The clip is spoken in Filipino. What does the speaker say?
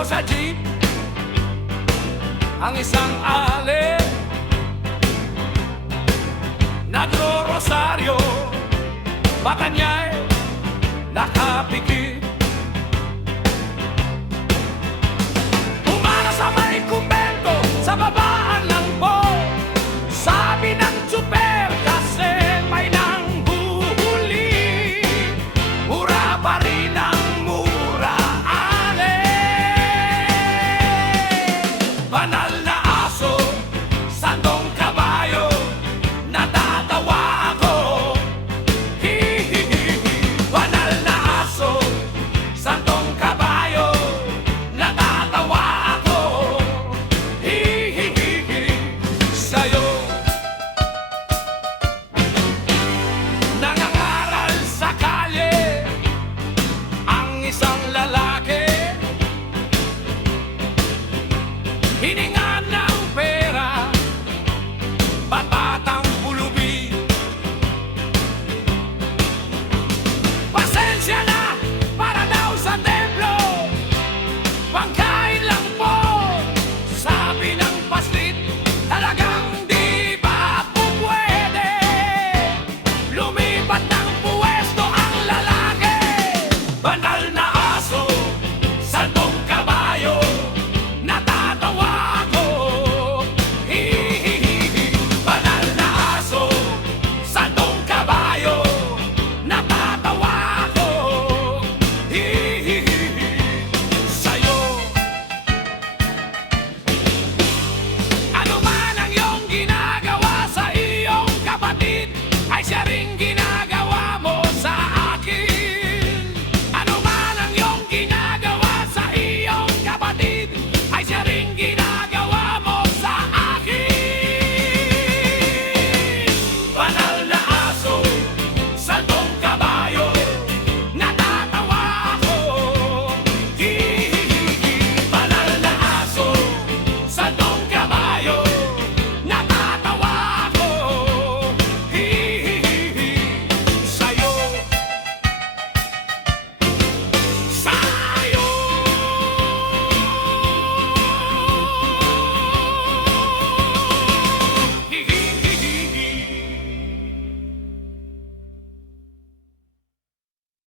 o sa jeep, ang isang alin nagro-rosaryo, baka niya'y nakapikit. Umana sa may kumbento, sa babaan lang po, sabi ng tsuper kasi may nanghuhuli. Mura pa rin ang mura, banal na aso, sandong kabayo, natatawa ako. Hihihihi. Banal na aso, sandong kabayo, natatawa ako. Hihihihi. Sa'yo nangangaral sa kalye ang isang lalaki, hiningan ng pera, batang pulubi. Pasensya na para daw sa templo,